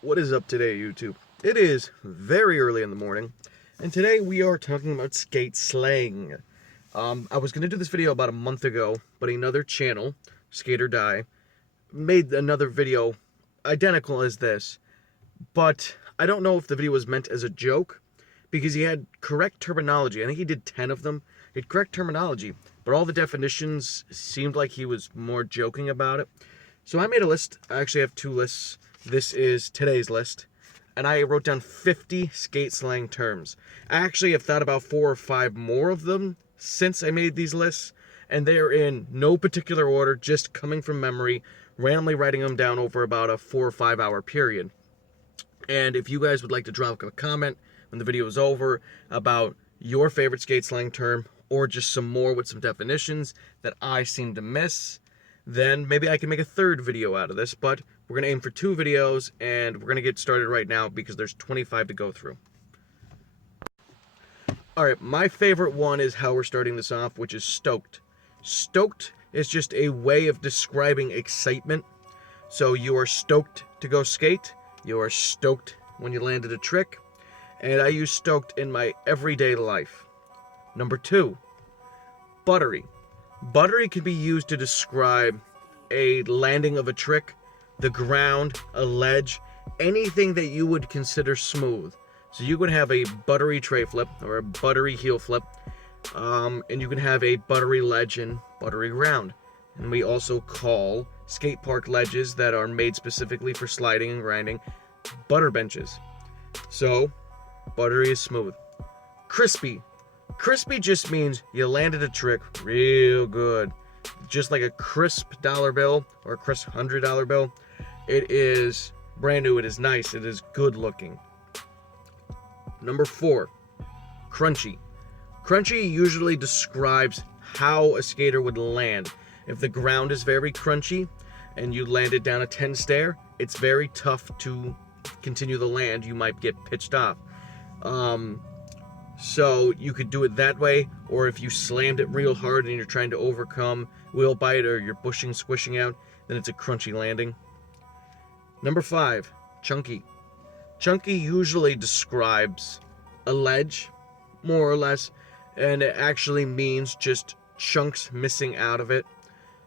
What is up today, YouTube? It is very early in the morning, and today we are talking about skate slang. I was going to do this video about a month ago, but another channel, Skate or Die, made another video identical as this, but I don't know if the video was meant as a joke, because he had correct terminology. I think he did 10 of them. He had correct terminology, but all the definitions seemed like he was more joking about it. So I made a list. I actually have two lists. This is today's list, and I wrote down 50 skate slang terms. I actually have thought about 4 or 5 more of them since I made these lists, and they're in no particular order, just coming from memory, randomly writing them down over about a 4 or 5 hour period. And if you guys would like to drop a comment when the video is over about your favorite skate slang term, or just some more with some definitions that I seem to miss, then maybe I can make a third video out of this. But we're going to aim for 2 videos, and we're going to get started right now because there's 25 to go through. Alright, my favorite one is how we're starting this off, which is stoked. Stoked is just a way of describing excitement. So you are stoked to go skate, you are stoked when you landed a trick, and I use stoked in my everyday life. Number 2, buttery. Buttery can be used to describe a landing of a trick, the ground, a ledge, anything that you would consider smooth. So you could have a buttery tray flip or a buttery heel flip, and you can have a buttery ledge and buttery ground. And we also call skate park ledges that are made specifically for sliding and grinding butter benches. So buttery is smooth. Crispy. Crispy just means you landed a trick real good. Just like a crisp dollar bill or a crisp $100 bill. It is brand new, it is nice, it is good looking. Number 4, crunchy. Crunchy usually describes how a skater would land. If the ground is very crunchy and you landed down a 10 stair, it's very tough to continue the land. You might get pitched off. So you could do it that way, or if you slammed it real hard and you're trying to overcome wheel bite or you're bushing, squishing out, then it's a crunchy landing. Number 5, chunky. Chunky usually describes a ledge, more or less, and it actually means just chunks missing out of it.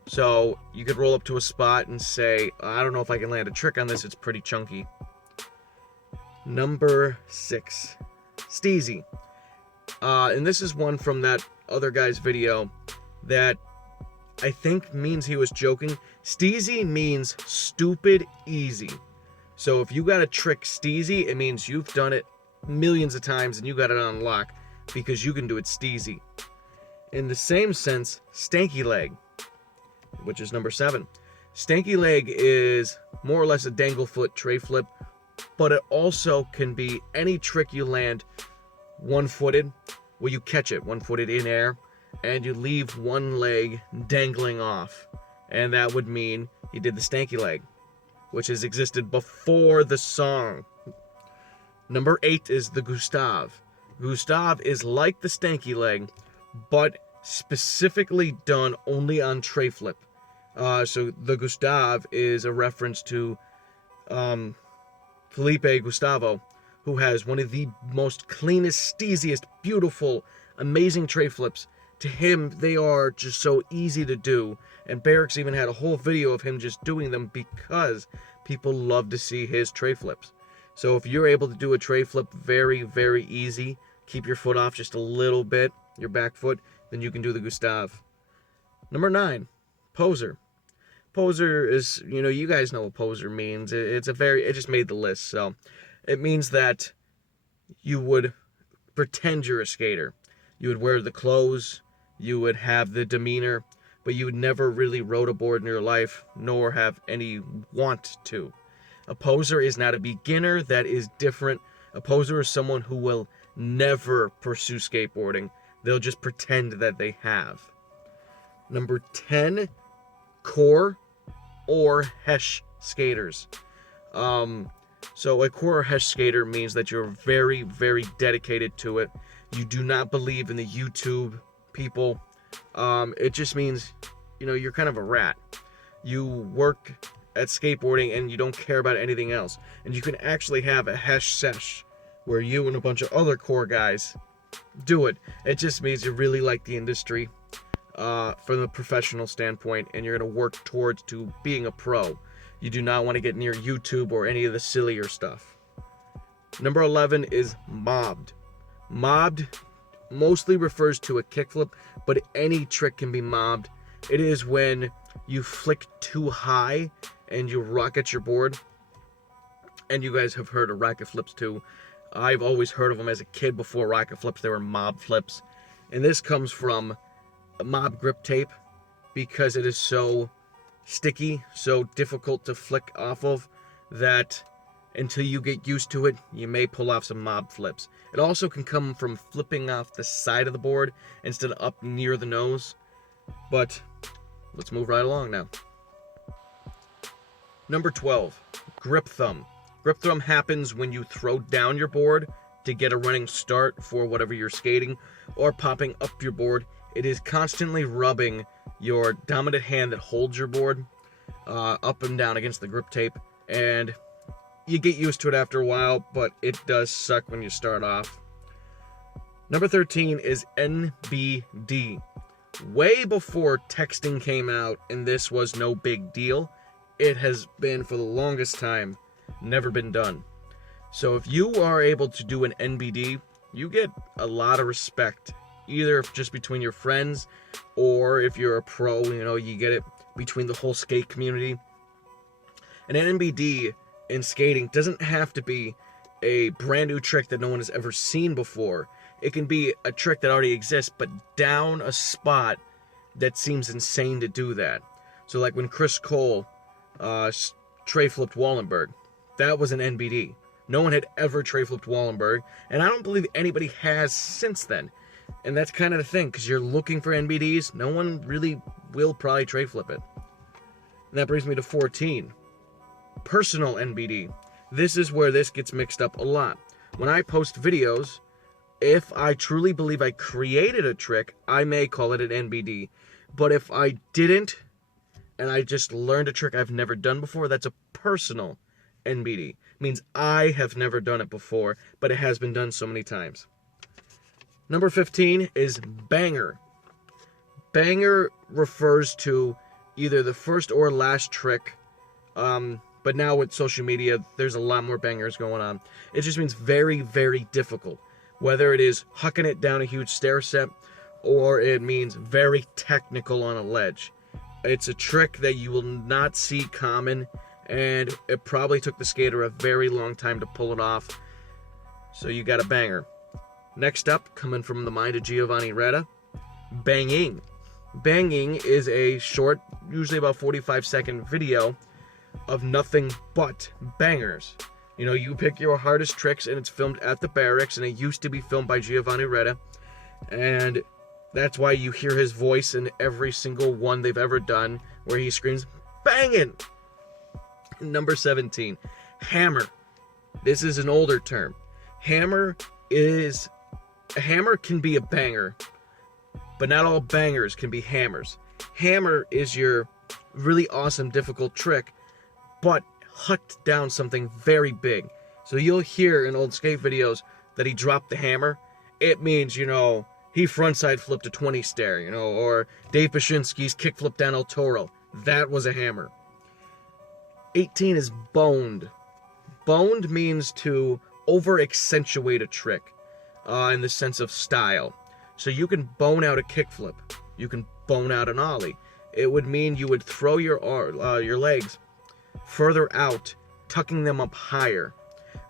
So you could roll up to a spot and say, I don't know if I can land a trick on this, it's pretty chunky. Number 6, steezy. And this is one from that other guy's video that I think means he was joking. Steezy means stupid easy. So if you got a trick steezy, it means you've done it millions of times and you got it on lock because you can do it steezy. In the same sense, stanky leg, which is number 7. Stanky leg is more or less a dangle foot tray flip, but it also can be any trick you land one-footed, where you catch it one-footed in air, and you leave one leg dangling off. And that would mean you did the stanky leg, which has existed before the song. Number 8 is the Gustav. Gustav is like the stanky leg, but specifically done only on tray flip. So the Gustav is a reference to Felipe Gustavo, who has one of the most cleanest, steeziest, beautiful, amazing tray flips. To him, they are just so easy to do, and Barracks even had a whole video of him just doing them because people love to see his tray flips. So if you're able to do a tray flip very, very easy, keep your foot off just a little bit, your back foot, then you can do the Gustav. Number 9, poser. Poser is, you guys know what poser means. It just made the list, so it means that you would pretend you're a skater. You would wear the clothes, you would have the demeanor, but you would never really rode a board in your life, nor have any want to. A poser is not a beginner, that is different. A poser is someone who will never pursue skateboarding. They'll just pretend that they have. Number 10, core or hesh skaters. So a core or hesh skater means that you're very, very dedicated to it. You do not believe in the YouTube people. It just means, you're kind of a rat. You work at skateboarding and you don't care about anything else. And you can actually have a hash sesh where you and a bunch of other core guys do it. It just means you really like the industry from a professional standpoint, and you're going to work towards to being a pro. You do not want to get near YouTube or any of the sillier stuff. Number 11 is mobbed. Mobbed mostly refers to a kickflip, but any trick can be mobbed. It is when you flick too high and you rocket your board. And you guys have heard of rocket flips too. I've always heard of them as a kid. Before rocket flips, they were mob flips. And this comes from mob grip tape because it is so sticky, so difficult to flick off of, that until you get used to it, you may pull off some mob flips. It also can come from flipping off the side of the board instead of up near the nose. But let's move right along now. Number 12, grip thumb. Grip thumb happens when you throw down your board to get a running start for whatever you're skating, or popping up your board. It is constantly rubbing your dominant hand that holds your board up and down against the grip tape, and you get used to it after a while, but it does suck when you start off. Number 13 is NBD. Way before texting came out and this was no big deal, it has been for the longest time never been done. So if you are able to do an NBD, you get a lot of respect, either just between your friends, or if you're a pro, you get it between the whole skate community. An NBD in skating doesn't have to be a brand new trick that no one has ever seen before. It can be a trick that already exists, but down a spot that seems insane to do that. So like when Chris Cole tray flipped Wallenberg, that was an NBD. No one had ever tray flipped Wallenberg, and I don't believe anybody has since then. And that's kind of the thing, because you're looking for NBDs, no one really will probably tray flip it. And that brings me to 14. Personal NBD. This is where this gets mixed up a lot. When I post videos, if I truly believe I created a trick, I may call it an NBD. But if I didn't, and I just learned a trick I've never done before, that's a personal NBD. Means I have never done it before, but it has been done so many times. Number 15 is banger. Banger refers to either the first or last trick, but now with social media, there's a lot more bangers going on. It just means very, very difficult. Whether it is hucking it down a huge stair step, or it means very technical on a ledge. It's a trick that you will not see common, and it probably took the skater a very long time to pull it off. So you got a banger. Next up, coming from the mind of Giovanni Retta, banging. Banging is a short, usually about 45-second video of nothing but bangers. You pick your hardest tricks, and it's filmed at the barracks, and it used to be filmed by Giovanni Retta, and that's why you hear his voice in every single one they've ever done, where he screams, banging! Number 17, hammer. This is an older term. Hammer can be a banger, but not all bangers can be hammers. Hammer is your really awesome, difficult trick, but hucked down something very big. So you'll hear in old skate videos that he dropped the hammer. It means, he frontside flipped a 20 stair, or Dave Bashinsky's kickflip down El Toro. That was a hammer. 18 is boned. Boned means to over-accentuate a trick in the sense of style. So you can bone out a kickflip. You can bone out an ollie. It would mean you would throw your legs further out, tucking them up higher,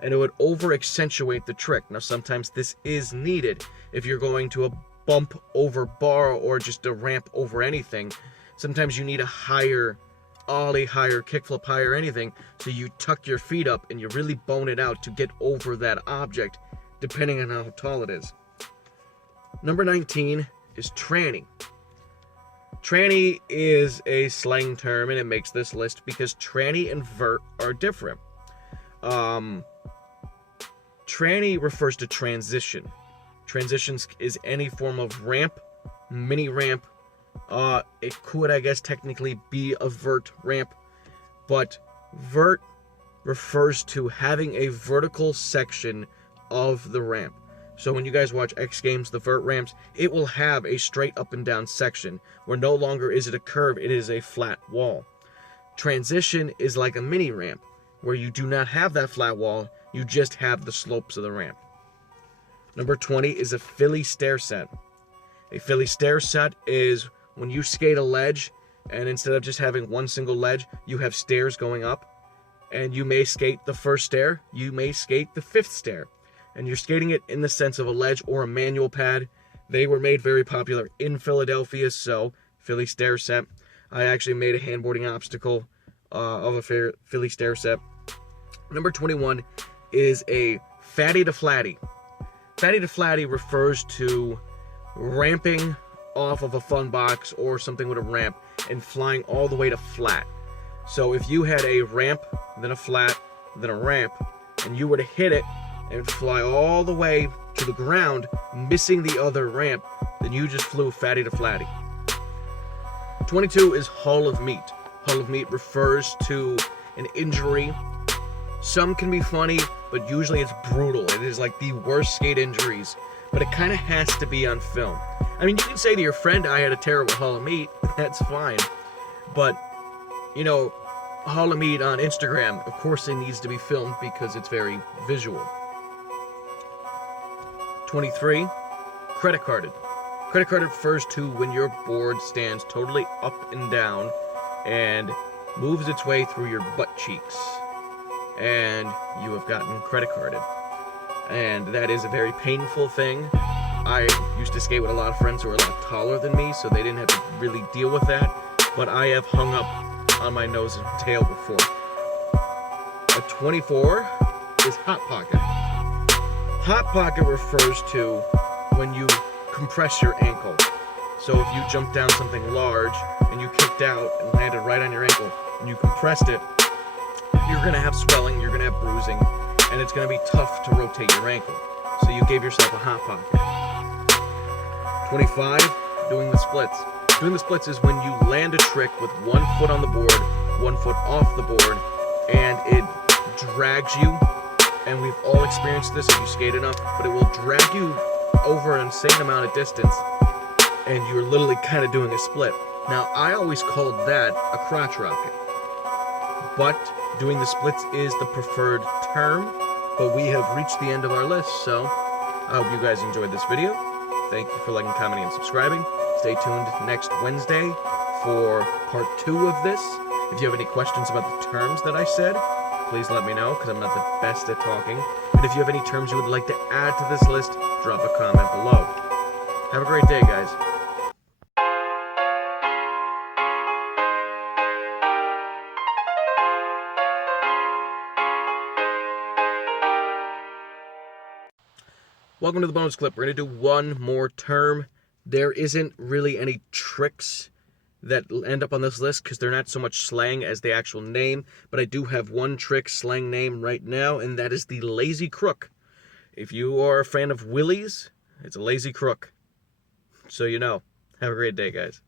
and it would over-accentuate the trick. Now, sometimes this is needed if you're going to a bump over bar or just a ramp over anything. Sometimes you need a higher ollie, higher kickflip, higher anything, so you tuck your feet up and you really bone it out to get over that object, depending on how tall it is. Number 19 is tranny. Tranny is a slang term, and it makes this list because tranny and vert are different. Tranny refers to transition. Transitions is any form of ramp, mini ramp. It could, I guess, technically be a vert ramp, But vert refers to having a vertical section of the ramp. So when you guys watch X Games, the vert ramps, it will have a straight up and down section where no longer is it a curve, it is a flat wall. Transition is like a mini ramp where you do not have that flat wall, you just have the slopes of the ramp. Number 20 is a Philly stair set. A Philly stair set is when you skate a ledge and instead of just having one single ledge, you have stairs going up, and you may skate the first stair, you may skate the fifth stair. And you're skating it in the sense of a ledge or a manual pad. They were made very popular in Philadelphia, so Philly stair set. I actually made a handboarding obstacle of a Philly stair set. Number 21 is a fatty to flatty. Fatty to flatty refers to ramping off of a fun box or something with a ramp and flying all the way to flat. So if you had a ramp, then a flat, then a ramp, and you were to hit it and fly all the way to the ground, missing the other ramp, then you just flew fatty to flatty. 22 is Hall of Meat. Hall of Meat refers to an injury. Some can be funny, but usually it's brutal. It is like the worst skate injuries, but it kind of has to be on film. I mean, you can say to your friend, I had a terrible Hall of Meat, that's fine. But, you know, Hall of Meat on Instagram, of course it needs to be filmed because it's very visual. 23, credit carded. Credit carded refers to when your board stands totally up and down and moves its way through your butt cheeks. And you have gotten credit carded. And that is a very painful thing. I used to skate with a lot of friends who were a lot taller than me, so they didn't have to really deal with that. But I have hung up on my nose and tail before. A 24 is Hot Pocket. Hot Pocket refers to when you compress your ankle. So if you jumped down something large and you kicked out and landed right on your ankle and you compressed it, you're going to have swelling, you're going to have bruising, and it's going to be tough to rotate your ankle. So you gave yourself a Hot Pocket. 25, doing the splits. Doing the splits is when you land a trick with 1 foot on the board, 1 foot off the board, and it drags you. And we've all experienced this if you skate enough, but it will drag you over an insane amount of distance, and you're literally kind of doing a split. Now, I always called that a crotch rocket, but doing the splits is the preferred term, but we have reached the end of our list, so I hope you guys enjoyed this video. Thank you for liking, commenting, and subscribing. Stay tuned next Wednesday for part 2 of this. If you have any questions about the terms that I said, please let me know, because I'm not the best at talking. And if you have any terms you would like to add to this list, drop a comment below. Have a great day, guys. Welcome to the bonus clip. We're going to do one more term. There isn't really any tricks that end up on this list because they're not so much slang as the actual name, but I do have one trick slang name right now, and that is the lazy crook. If you are a fan of Willys, it's a lazy crook. So you know. Have a great day, guys.